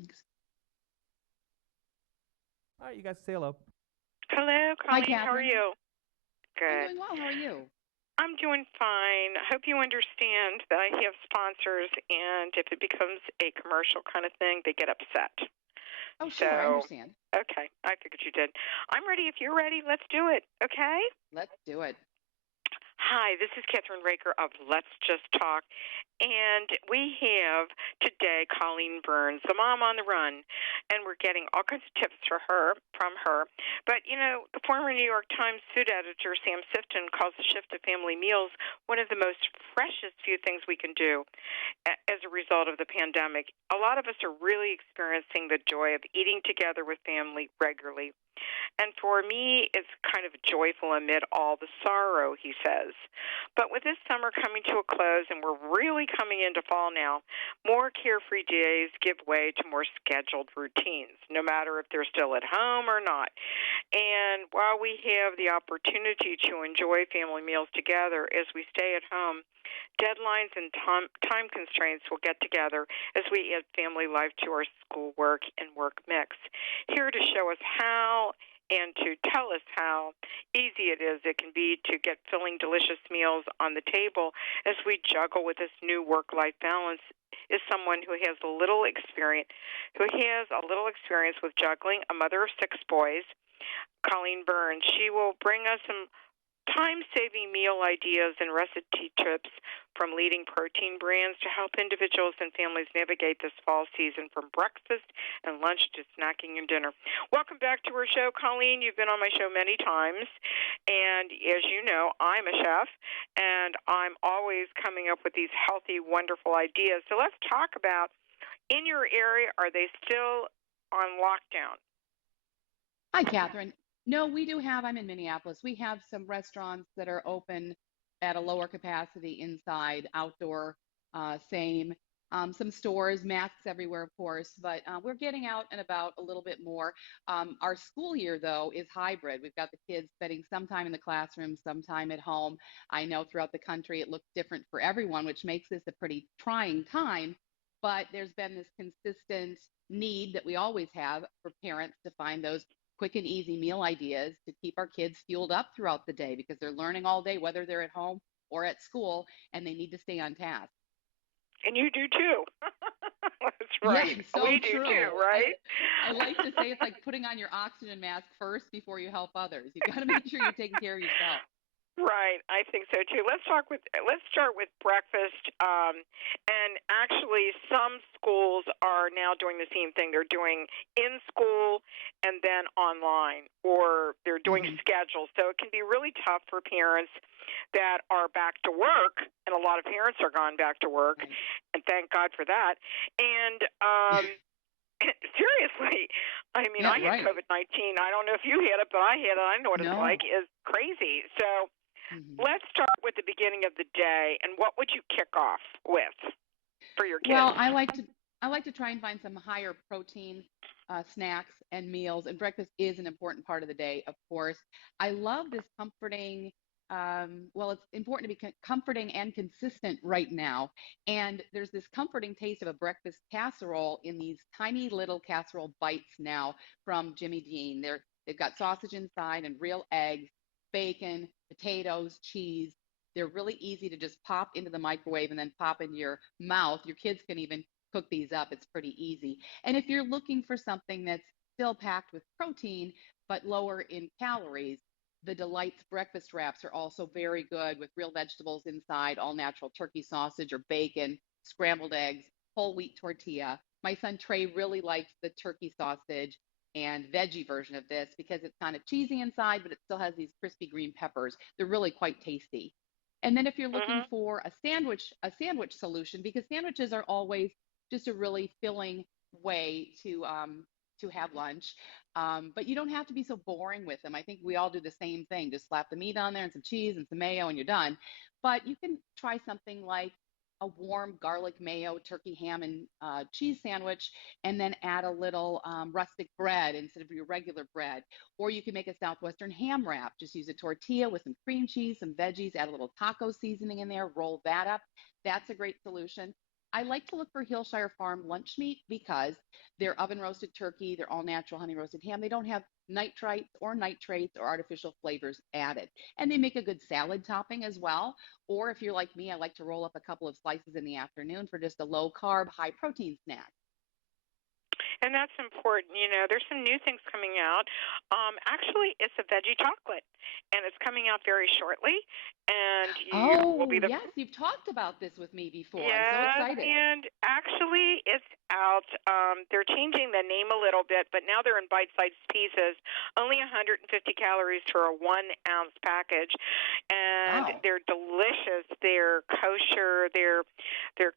All right, you guys say hello. Hello, Hi, Colleen. How are Catherine. you? I'm Good. doing well. How are you? I'm doing fine. I hope you understand that I have sponsors, and if it becomes a commercial kind of thing, they get upset. Oh, sure. I So, understand. okay, I figured you did. I'm ready. If you're ready, let's do it. Okay? Let's do it. Hi, this is Catherine Raker of Let's Just Talk, and we have today Colleen Burns, the mom on the run, and we're getting all kinds of tips from her. But you know, the former New York Times food editor Sam Sifton calls the shift to family meals one of the most freshest few things we can do as a result of the pandemic. A lot of us are really experiencing the joy of eating together with family regularly. And for me, it's kind of joyful amid all the sorrow, he says. But with this summer coming to a close and we're really coming into fall now, more carefree days give way to more scheduled routines, no matter if they're still at home or not. And while we have the opportunity to enjoy family meals together as we stay at home, deadlines and time constraints will get together as we add family life to our school work and work mix. Here to show us how and to tell us how easy it can be to get filling, delicious meals on the table as we juggle with this new work-life balance is someone who has a little experience with juggling, a mother of 6 boys, Colleen Burns. She will bring us some time-saving meal ideas and recipe tips from leading protein brands to help individuals and families navigate this fall season from breakfast and lunch to snacking and dinner. Welcome back to our show, Colleen. You've been on my show many times, and as you know, I'm a chef, and I'm always coming up with these healthy, wonderful ideas. So let's talk about, in your area, are they still on lockdown? Hi, Catherine. No, we do have, I'm in Minneapolis. We have some restaurants that are open at a lower capacity inside, outdoor, same. Some stores, masks everywhere, of course, but we're getting out and about a little bit more. Our school year, though, is hybrid. We've got the kids spending some time in the classroom, some time at home. I know throughout the country it looks different for everyone, which makes this a pretty trying time, but there's been this consistent need that we always have for parents to find those quick and easy meal ideas to keep our kids fueled up throughout the day because they're learning all day, whether they're at home or at school, and they need to stay on task. And you do too. That's Yeah, right. so We do too, true. right? I like to say it's like putting on your oxygen mask first before you help others. You got to make sure you're taking care of yourself. Right, I think so too. Let's start with breakfast. And actually, some schools are now doing the same thing. They're doing in school and then online, or they're doing Hmm. schedules. So it can be really tough for parents that are back to work, and a lot of parents are gone back to work, Right. and thank God for that. And seriously, I mean, Yeah, I had right. COVID-19. I don't know if you had it, but I had it. I know what it's like. No. It's crazy. So Hmm. let's start with the beginning of the day, and what would you kick off with for your Well, kids? I like to try and find some higher protein snacks and meals, and breakfast is an important part of the day, of course. I love this comforting. Well, it's important to be comforting and consistent right now. And there's this comforting taste of a breakfast casserole in these tiny little casserole bites now from Jimmy Dean. They've got sausage inside and real eggs, bacon, potatoes, cheese. They're really easy to just pop into the microwave and then pop into your mouth. Your kids can even cook these up. It's pretty easy. And if you're looking for something that's still packed with protein but lower in calories, the Delights breakfast wraps are also very good with real vegetables inside, all natural turkey sausage or bacon, scrambled eggs, whole wheat tortilla. My son Trey really likes the turkey sausage and veggie version of this because it's kind of cheesy inside, but it still has these crispy green peppers. They're really quite tasty. And then if you're looking Mhm. for a sandwich solution, because sandwiches are always just a really filling way to have lunch. But you don't have to be so boring with them. I think we all do the same thing. Just slap the meat on there and some cheese and some mayo and you're done. But you can try something like a warm garlic mayo turkey ham and cheese sandwich, and then add a little rustic bread instead of your regular bread. Or you can make a Southwestern ham wrap. Just use a tortilla with some cream cheese, some veggies, add a little taco seasoning in there, roll that up. That's a great solution. I like to look for Hillshire Farm lunch meat because they're oven roasted turkey, they're all natural honey roasted ham. They don't have nitrites or nitrates or artificial flavors added. And they make a good salad topping as well. Or if you're like me, I like to roll up a couple of slices in the afternoon for just a low carb, high protein snack. And that's important. You know, there's some new things coming out. Actually, it's a veggie chocolate, and it's coming out very shortly. And you will be Oh, the yes, you've talked about this with me before. I'm so yes, excited. and actually, it's out. They're changing the name a little bit, but now they're in bite-sized pieces. Only 150 calories for a 1 ounce package, and Wow. they're delicious. They're kosher. They're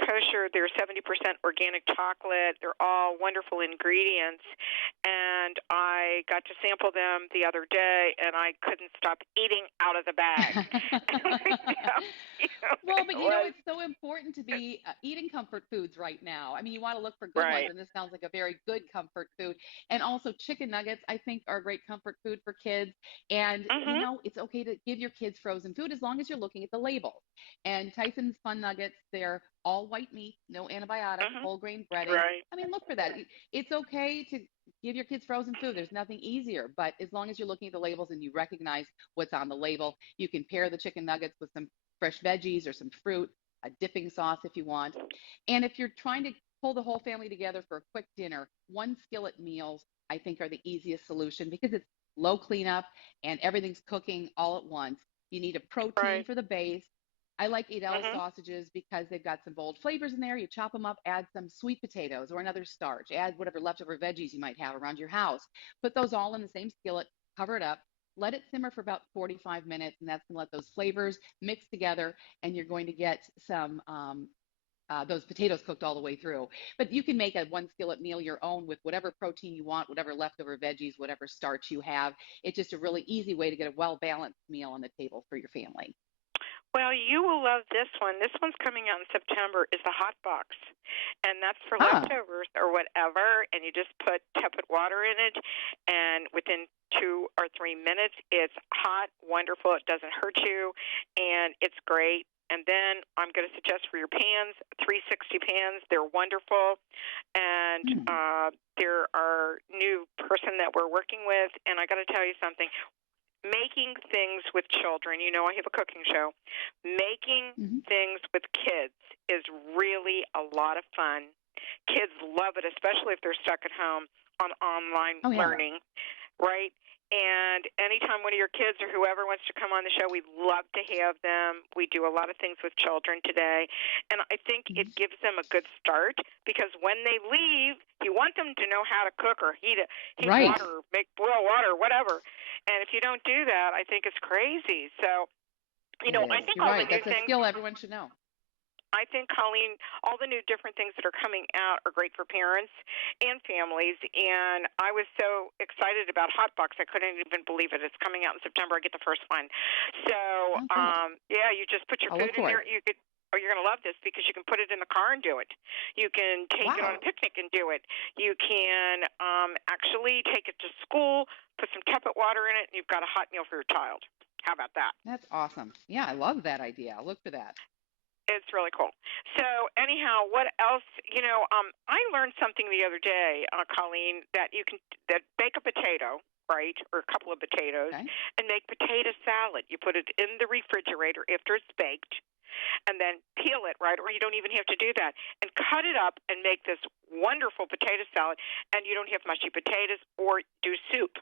kosher. They're 70% organic chocolate. They're all wonderful ingredients, and I got to sample them the other day, and I couldn't stop eating out of the bag. Well, It but was it's so important to be eating comfort foods right now. I mean, you want to look for good ones, right. and this sounds like a very good comfort food. And also, chicken nuggets, I think, are a great comfort food for kids. And, Mhm. it's okay to give your kids frozen food as long as you're looking at the labels. And Tyson's Fun Nuggets, they're all white meat, no antibiotics, Mhm. whole grain breading. Right. I mean, look for that. It's okay to give your kids frozen food. There's nothing easier, but as long as you're looking at the labels and you recognize what's on the label, you can pair the chicken nuggets with some fresh veggies or some fruit, a dipping sauce if you want. And if you're trying to pull the whole family together for a quick dinner, one skillet meals, I think, are the easiest solution because it's low cleanup and everything's cooking all at once. You need a protein Right. for the base. I like Aidells Mhm. sausages because they've got some bold flavors in there. You chop them up, add some sweet potatoes or another starch, add whatever leftover veggies you might have around your house. Put those all in the same skillet, cover it up, let it simmer for about 45 minutes, and that's going to let those flavors mix together, and you're going to get some those potatoes cooked all the way through. But you can make a one skillet meal your own with whatever protein you want, whatever leftover veggies, whatever starch you have. It's just a really easy way to get a well balanced meal on the table for your family. Well, you will love this one. This one's coming out in September. Is the hot box, and that's for Ah, leftovers or whatever. And you just put tepid water in it, and within 2 or 3 minutes, it's hot, wonderful. It doesn't hurt you, and it's great. And then I'm going to suggest for your pans, 360 pans. They're wonderful, and hmm, there are new person that we're working with. And I got to tell you something, making things with children. You know, I have a cooking show. Making hmm. things with kids is really a lot of fun. Kids love it, especially if they're stuck at home on online Oh, yeah. learning, right? And anytime one of your kids or whoever wants to come on the show, we'd love to have them. We do a lot of things with children today. And I think it Mhm. gives them a good start because when they leave, you want them to know how to cook or heat Right. water or make boil water or whatever. And if you don't do that, I think it's crazy. So, It I is. think You're all the right. new That's a things skill everyone should know. I think, Colleen, all the new different things that are coming out are great for parents and families. And I was so excited about Hotbox, I couldn't even believe it. It's coming out in September. I get the first one. So, Oh, good. yeah, you just put your I'll food look in for it. there. You could. Oh, you're going to love this because you can put it in the car and do it. You can take it on Wow. a picnic and do it. You can actually take it to school, put some tepid water in it, and you've got a hot meal for your child. How about that? That's awesome. Yeah, I love that idea. I'll look for that. It's really cool. So anyhow, what else? I learned something the other day, Colleen, that you can that bake a potato, right, or a couple of potatoes, Okay. and make potato salad. You put it in the refrigerator after it's baked, and then peel it, right, or you don't even have to do that, and cut it up and make this wonderful potato salad. And you don't have mushy potatoes or do soup.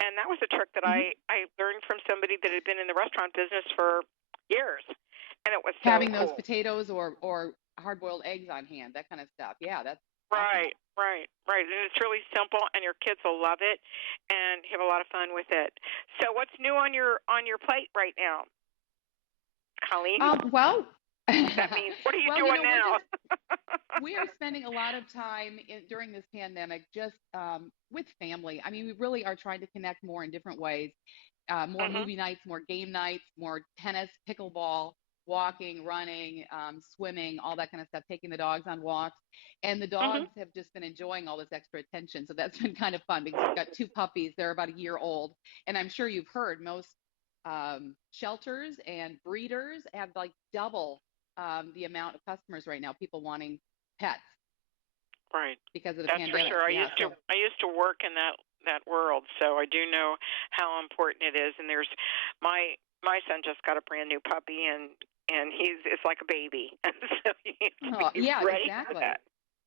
And that was a trick that Hmm. I learned from somebody that had been in the restaurant business for years, and it was so Having those cool. potatoes or hard boiled eggs on hand, that kind of stuff. Yeah, that's awesome. Right, right, right. And it's really simple, and your kids will love it and have a lot of fun with it. So, what's new on your plate right now, Colleen? Well, That means what are you well, doing we're now? just we are spending a lot of time during this pandemic just with family. I mean, we really are trying to connect more in different ways. More Mhm, movie nights, more game nights, more tennis, pickleball, walking, running, swimming, all that kind of stuff, taking the dogs on walks. And the mhm. dogs have just been enjoying all this extra attention. So that's been kind of fun because we've got two puppies. They're about a year old. And I'm sure you've heard most shelters and breeders have like double. the amount of customers right now, people wanting pets Right. because of the That's for pandemic. sure. I Yeah. used to work in that world, so I do know how important it is. And there's my son just got a brand new puppy, and it's like a baby, and so you have to be Yeah, ready for exactly. that.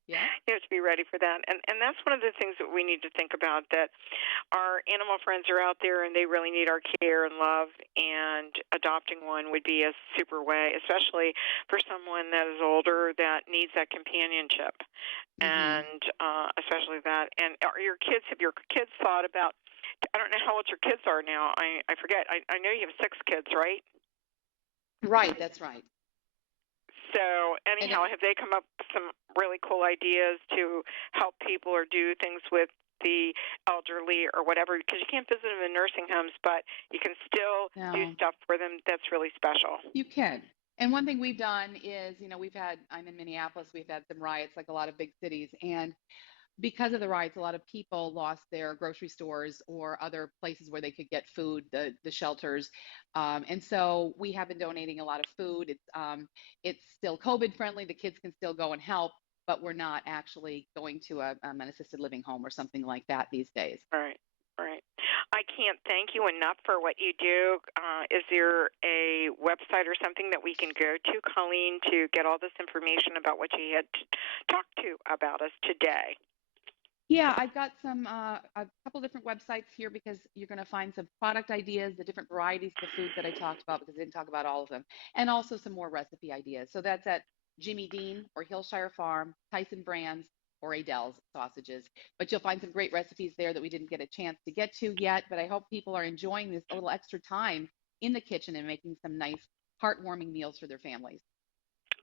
Yeah. You have to be ready for that, and that's one of the things that we need to think about. That our animal friends are out there, and they really need our care and love. And adopting one would be a super way, especially for someone that is older that needs that companionship, Mhm. and especially that. And have your kids thought about? I don't know how old your kids are now. I forget. I know you have 6 kids, right? Right, that's right. So And anyhow, have they come up with some really cool ideas to help people or do things with the elderly or whatever? Because you can't visit them in nursing homes, but you can still do no, stuff for them that's really special. you can. And one thing we've done is, I'm in Minneapolis, we've had some riots like a lot of big cities. And because of the riots, a lot of people lost their grocery stores or other places where they could get food, the shelters. And so we have been donating a lot of food. It's still COVID friendly. The kids can still go and help, but we're not actually going to an assisted living home or something like that these days. Right, right. I can't thank you enough for what you do. Is there a website or something that we can go to, Colleen, to get all this information about what you had talked to about us today? Yeah, I've got a couple different websites here because you're going to find some product ideas, the different varieties of the foods that I talked about because I didn't talk about all of them, and also some more recipe ideas. So that's at Jimmy Dean or Hillshire Farm, Tyson Brands, or Aidells sausages. But you'll find some great recipes there that we didn't get a chance to get to yet. But I hope people are enjoying this little extra time in the kitchen and making some nice, heartwarming meals for their families.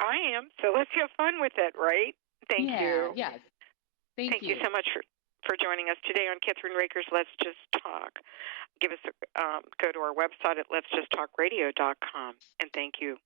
I am. So let's have fun with it, right? Thank Yeah, you. yes. Thank Thank you you. so much for joining us today on Catherine Raker's Let's Just Talk. Give us go to our website at letsjusttalkradio.com, and thank you.